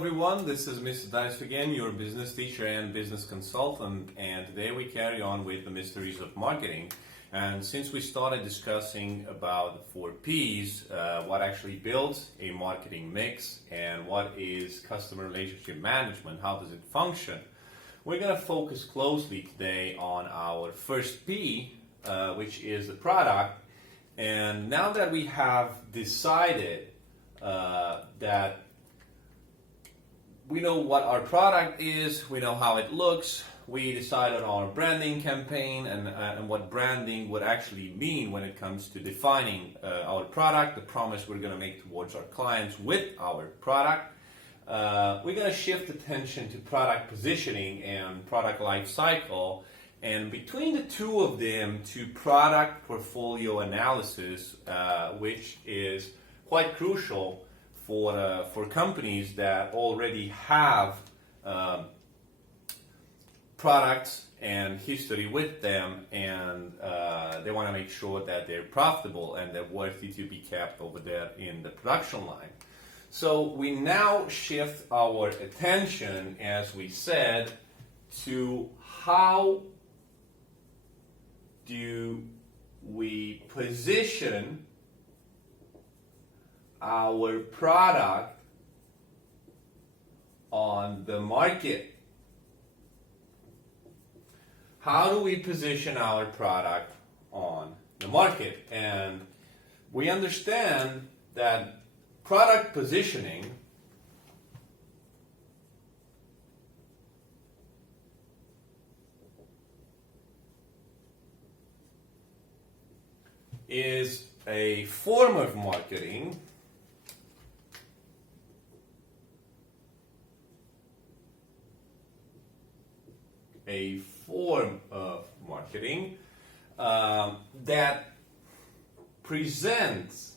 everyone, this is Mr. Dice again, your business teacher and business consultant, and today we carry on with the mysteries of marketing. And since we started discussing about the 4 P's, what actually builds a marketing mix and what is customer relationship management, how does it function, we're going to focus closely today on our first P, which is the product. And now that we have decided that we know what our product is, we know how it looks, we decided on our branding campaign and what branding would actually mean when it comes to defining our product, the promise we're going to make towards our clients with our product. We're going to shift attention to product positioning and product life cycle, and between the two of them to product portfolio analysis, which is quite crucial for companies that already have products and history with them, and they want to make sure that they're profitable and they're worthy to be kept over there in the production line. So we now shift our attention, as we said, to how do we position our product on the market. How do we position our product on the market? And we understand that product positioning is a form of marketing that presents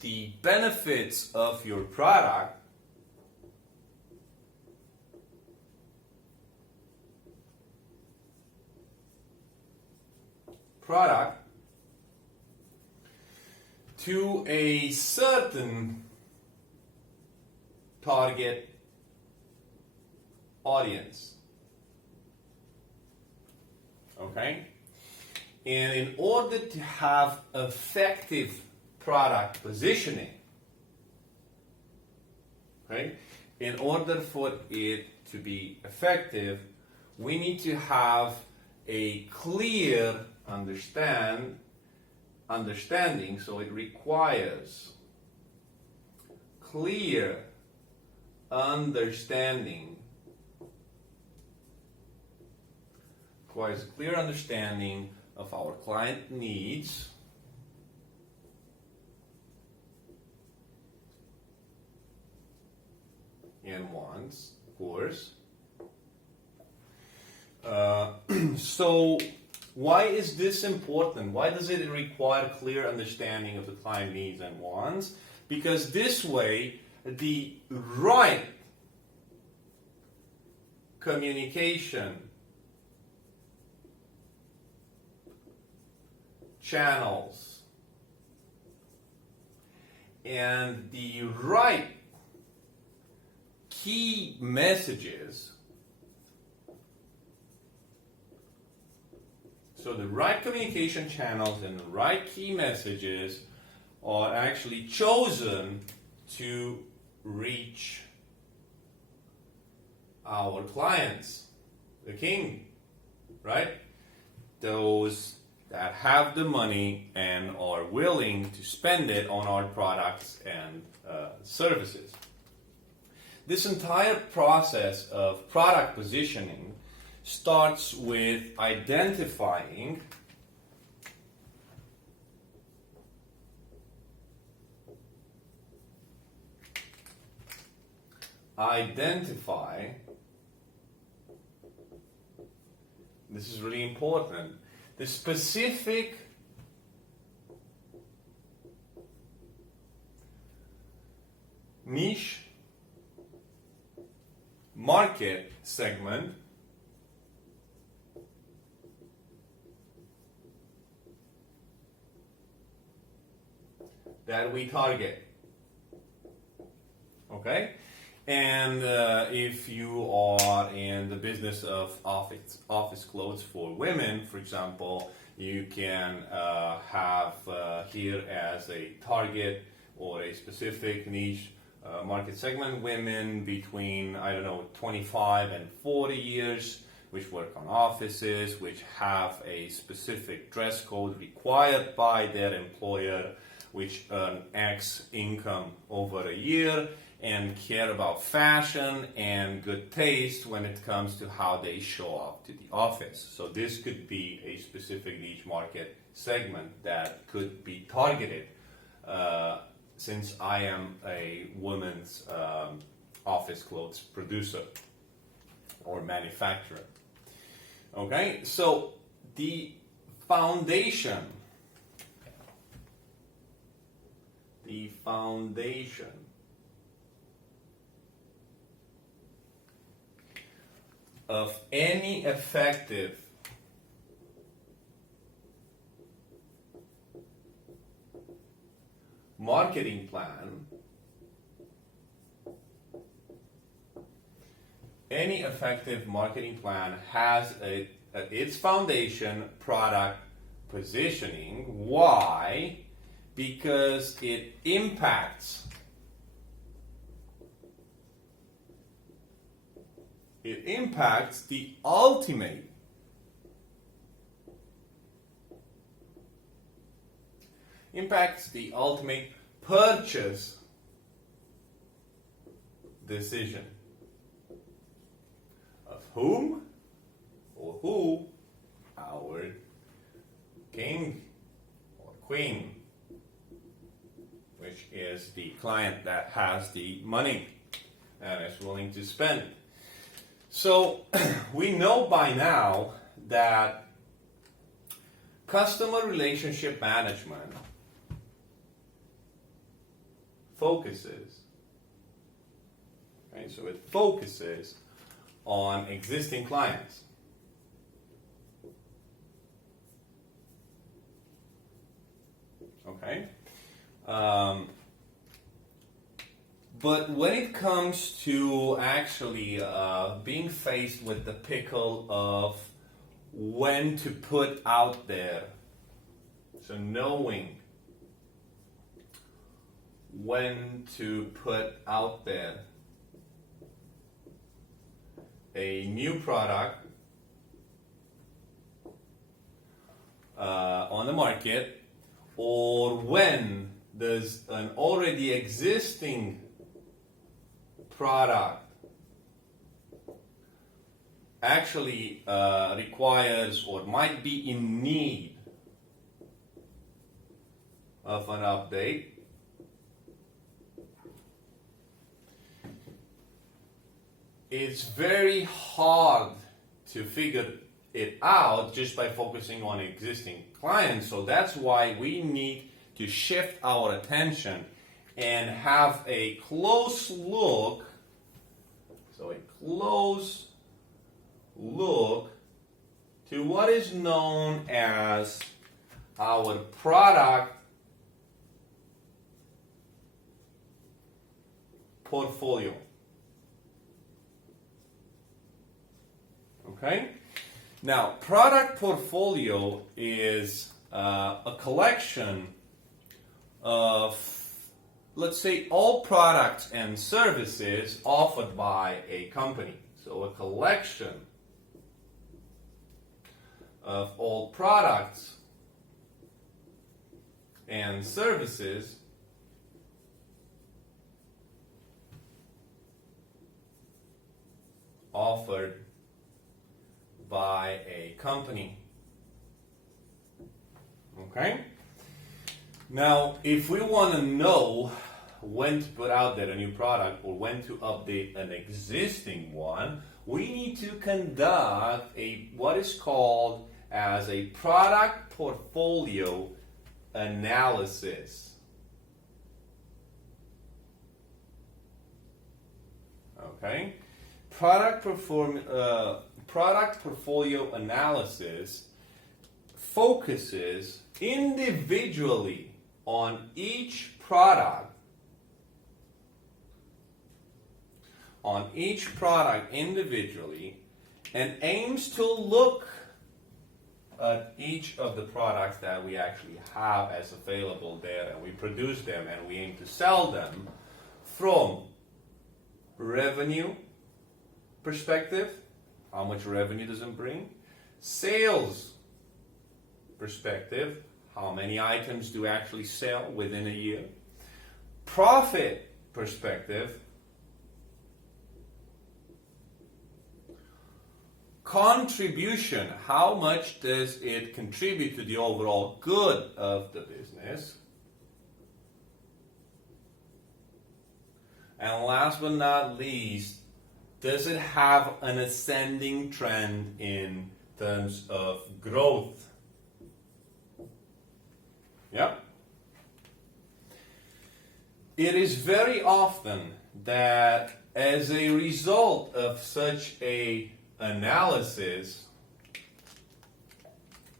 the benefits of your product to a certain target audience. Okay? And in order to have effective product positioning, okay, in order for it to be effective, we need to have a clear understanding, so it requires clear understanding of our client needs and wants, of course. So why is this important? Why does it require clear understanding of the client needs and wants? Because this way, the right communication channels and the right key messages, so the right communication channels and the right key messages are actually chosen to reach our clients, the king, right? Those that have the money and are willing to spend it on our products and services. This entire process of product positioning starts with identifying this is really important, the specific niche market segment that we target. Okay? And if you are in the business of office clothes for women, for example, you can have here as a target or a specific niche market segment women between, I don't know, 25 and 40 years, which work on offices, which have a specific dress code required by their employer, which earn X income over a year, and care about fashion and good taste when it comes to how they show up to the office. So this could be a specific niche market segment that could be targeted. Since I am a women's office clothes producer or manufacturer. Okay, so the foundation of any effective marketing plan, has its foundation product positioning. Why? Because it impacts the ultimate purchase decision of whom or who? Our king or queen, which is the client that has the money and is willing to spend. So we know by now that customer relationship management focuses, right? So it focuses on existing clients. Okay? But when it comes to actually being faced with the pickle of when to put out there, so knowing when to put out there a new product on the market, or when there's an already existing product actually requires or might be in need of an update. It's very hard to figure it out just by focusing on existing clients. So that's why we need to shift our attention and have a close look. So a close look to what is known as our product portfolio. Okay? Now, product portfolio is a collection of, let's say, all products and services offered by a company. So a collection of all products and services offered by a company. Okay? Now, if we want to know when to put out there a new product or when to update an existing one, we need to conduct what is called as a product portfolio analysis. Okay? Product portfolio analysis focuses individually on each product individually and aims to look at each of the products that we actually have as available there, and we produce them and we aim to sell them from revenue perspective, how much revenue does it bring, sales perspective, how many items do we actually sell within a year, profit perspective, contribution, how much does it contribute to the overall good of the business, and last but not least, does it have an ascending trend in terms of growth? Yeah. It is very often that as a result of such a analysis,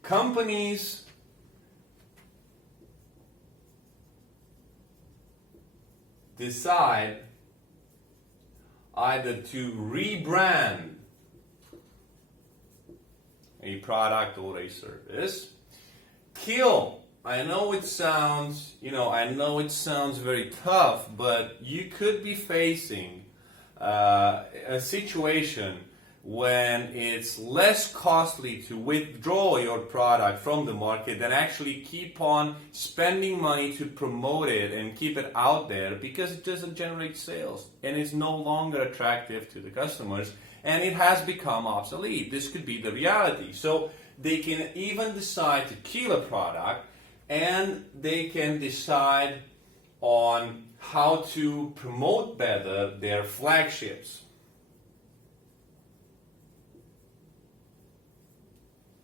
companies decide either to rebrand a product or a service, kill. I know it sounds very tough, but you could be facing a situation when it's less costly to withdraw your product from the market than actually keep on spending money to promote it and keep it out there, because it doesn't generate sales and is no longer attractive to the customers and it has become obsolete. This could be the reality. So they can even decide to kill a product, and they can decide on how to promote better their flagships.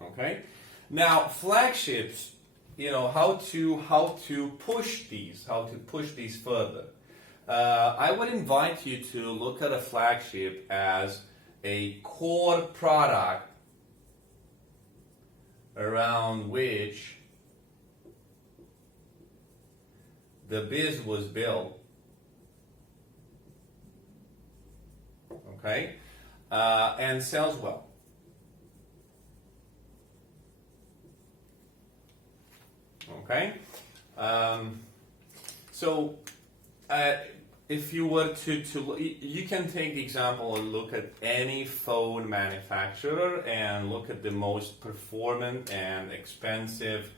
Okay. Now, flagships, how to push these further. I would invite you to look at a flagship as a core product around which the biz was built. Okay, and sells well. Okay, if you were to you can take the example and look at any phone manufacturer and look at the most performant and expensive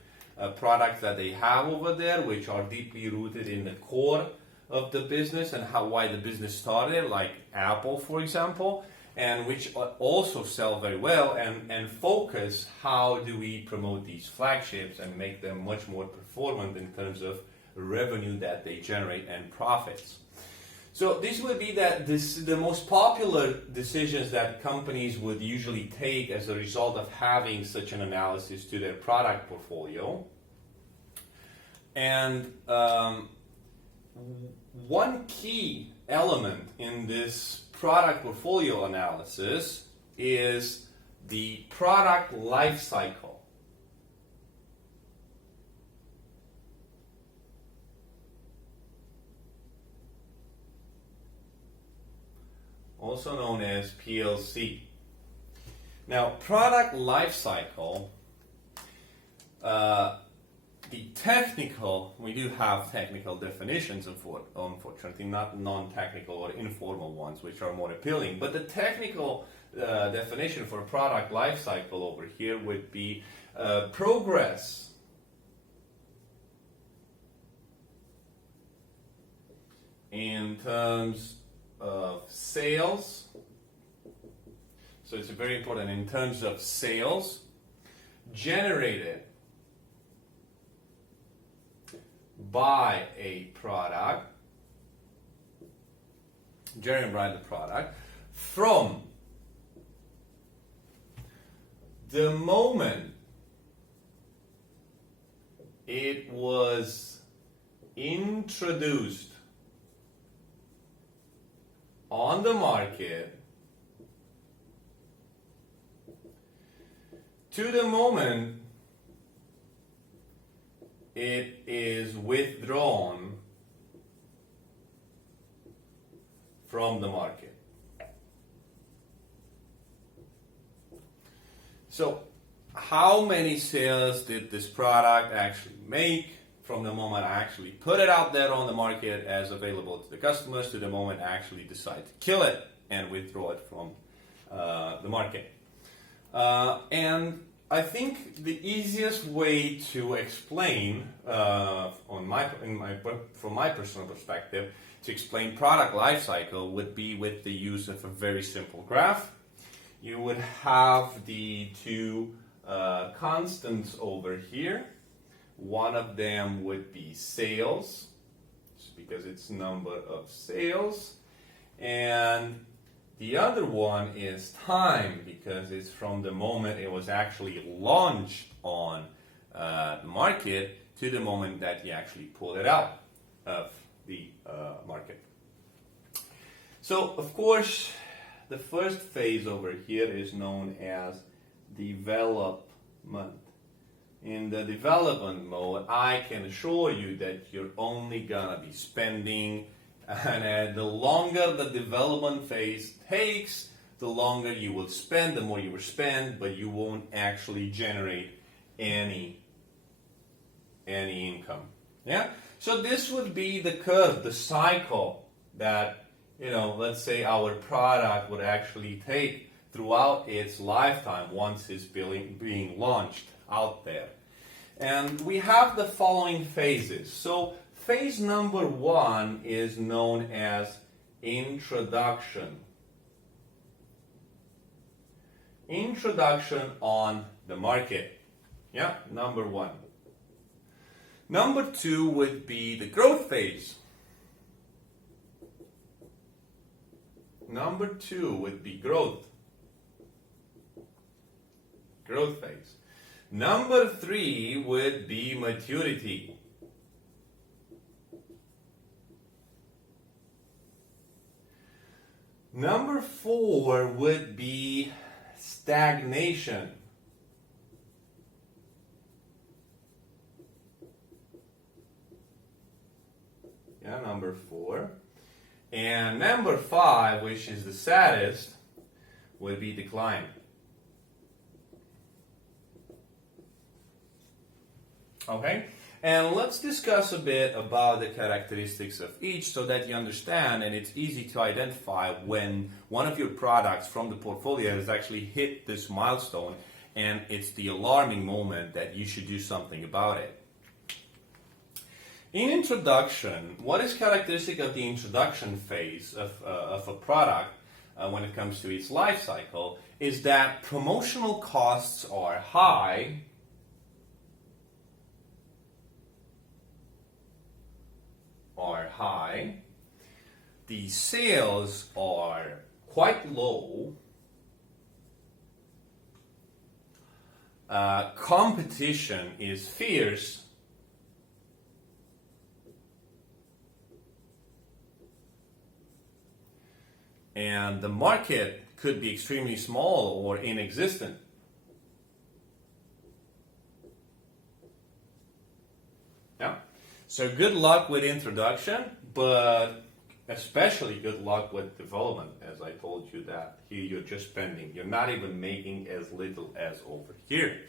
products that they have over there, which are deeply rooted in the core of the business and why the business started, like Apple, for example, and which also sell very well, and focus how do we promote these flagships and make them much more performant in terms of revenue that they generate and profits. So this would be the most popular decisions that companies would usually take as a result of having such an analysis to their product portfolio. And one key element in this product portfolio analysis is the product life cycle. Also known as PLC. Now, product life cycle, we do have technical definitions, unfortunately, not non-technical or informal ones, which are more appealing. But the technical definition for product life cycle over here would be progress in terms of sales. So it's very important in terms of sales generated by a product, generated by the product, from the moment it was introduced on the market to the moment it is withdrawn from the market. So how many sales did this product actually make from the moment I actually put it out there on the market as available to the customers to the moment I actually decide to kill it and withdraw it from the market? And I think the easiest way to explain, from my personal perspective, to explain product life cycle would be with the use of a very simple graph. You would have the two constants over here. One of them would be sales, because it's number of sales, and the other one is time, because it's from the moment it was actually launched on the market to the moment that you actually pull it out of the market. So, of course, the first phase over here is known as development. In the development mode, I can assure you that you're only gonna be spending, and the longer the development phase takes, the longer you will spend, the more you will spend, but you won't actually generate any income. Yeah? So this would be the curve, the cycle that, let's say our product would actually take throughout its lifetime once it's being launched out there. And we have the following phases. So phase number 1 is known as introduction. Introduction on the market. Yeah, number 1. Number 2 would be the growth phase. Number 2 would be growth phase. Number 3 would be maturity. Number 4 would be stagnation. Yeah, number 4. And number 5, which is the saddest, would be decline. Okay? And let's discuss a bit about the characteristics of each so that you understand, and it's easy to identify when one of your products from the portfolio has actually hit this milestone and it's the alarming moment that you should do something about it. In introduction, what is characteristic of the introduction phase of a product when it comes to its life cycle is that promotional costs are high. The sales are quite low. Competition is fierce. And the market could be extremely small or inexistent. Yeah. So good luck with introduction, but especially good luck with development, as I told you that here you're just spending. You're not even making as little as over here.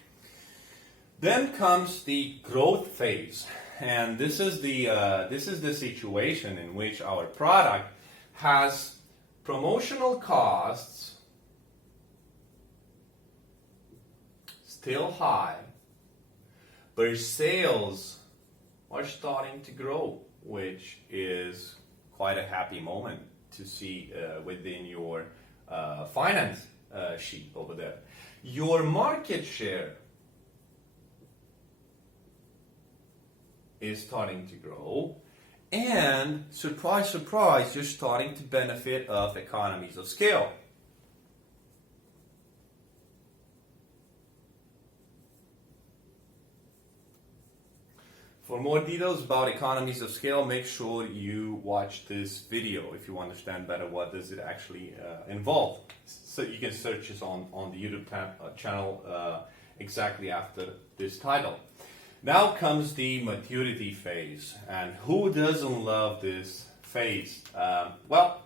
Then comes the growth phase, and this is the situation in which our product has promotional costs still high, but sales are starting to grow, which is quite a happy moment to see within your finance sheet over there. Your market share is starting to grow, and surprise, surprise, you're starting to benefit of economies of scale. For more details about economies of scale, make sure you watch this video if you understand better what does it actually involve. So you can search this on the YouTube channel exactly after this title. Now comes the maturity phase, and who doesn't love this phase? Well,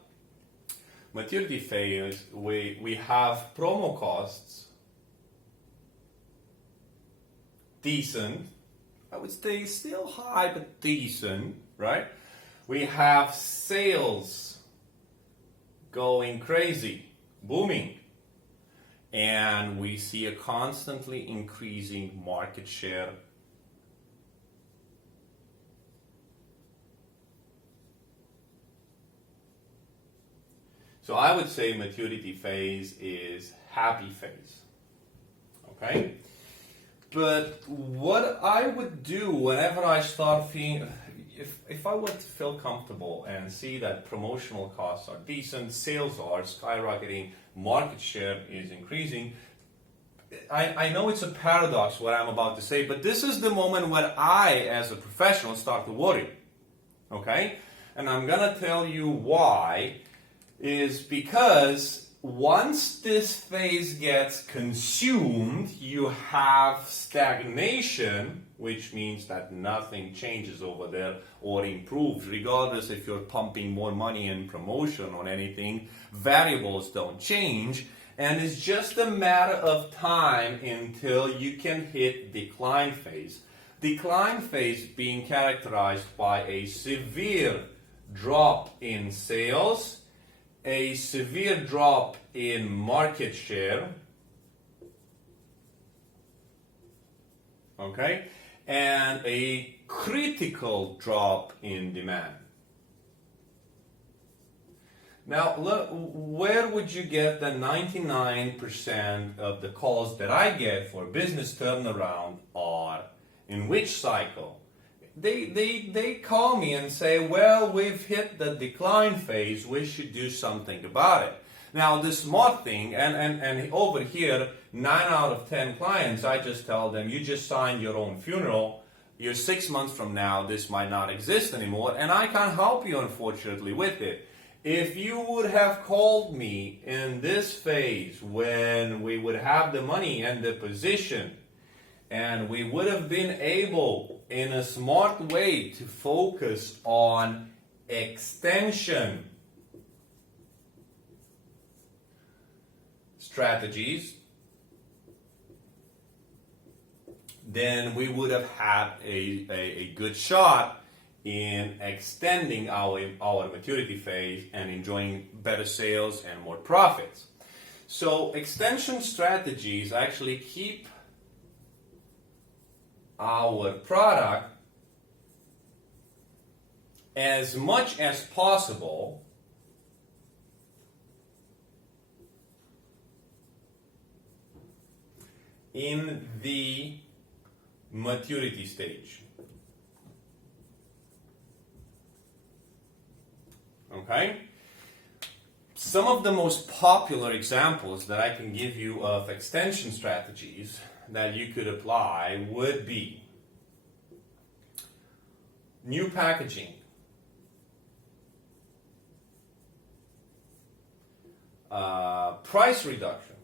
maturity phase, we have promo costs, decent, I would say still high, but decent, right? We have sales going crazy, booming, and we see a constantly increasing market share. So I would say maturity phase is happy phase, okay? But what I would do whenever I start feeling, if I were to feel comfortable and see that promotional costs are decent, sales are skyrocketing, market share is increasing, I know it's a paradox what I'm about to say, but this is the moment when I, as a professional, start to worry, okay? And I'm gonna tell you why, is because once this phase gets consumed, you have stagnation, which means that nothing changes over there or improves, regardless if you're pumping more money in promotion or anything, variables don't change, and it's just a matter of time until you can hit decline phase. Decline phase being characterized by a severe drop in sales, a severe drop in market share, okay, and a critical drop in demand. Now, look, where would you get the 99% of the calls that I get for business turnaround are in which cycle? They call me and say, well, we've hit the decline phase, we should do something about it. Now, the smart thing, and over here, 9 out of 10 clients, I just tell them, you just signed your own funeral, you're 6 months from now, this might not exist anymore, and I can't help you, unfortunately, with it. If you would have called me in this phase when we would have the money and the position, and we would have been able, in a smart way, to focus on extension strategies, then we would have had a good shot in extending our maturity phase and enjoying better sales and more profits. So extension strategies actually keep our product as much as possible in the maturity stage. Okay? Some of the most popular examples that I can give you of extension strategies that you could apply would be new packaging, price reduction.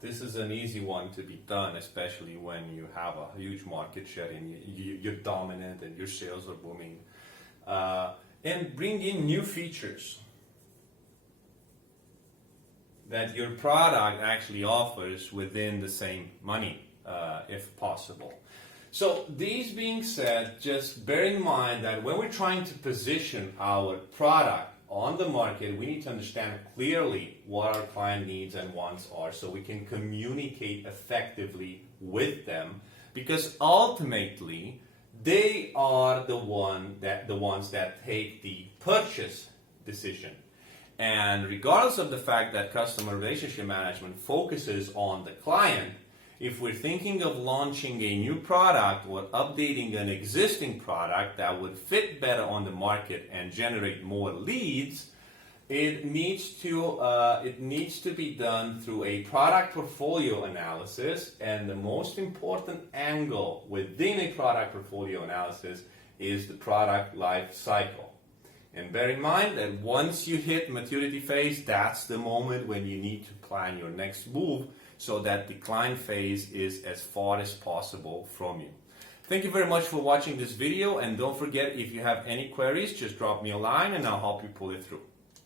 This is an easy one to be done, especially when you have a huge market share and you're dominant and your sales are booming. And bring in new features that your product actually offers within the same money, if possible. So these being said, just bear in mind that when we're trying to position our product on the market, we need to understand clearly what our client needs and wants are so we can communicate effectively with them, because ultimately they are the ones that take the purchase decision. And regardless of the fact that customer relationship management focuses on the client, if we're thinking of launching a new product or updating an existing product that would fit better on the market and generate more leads, it needs to be done through a product portfolio analysis. And the most important angle within a product portfolio analysis is the product life cycle. And bear in mind that once you hit maturity phase, that's the moment when you need to plan your next move, so that decline phase is as far as possible from you. Thank you very much for watching this video, and don't forget, if you have any queries, just drop me a line and I'll help you pull it through.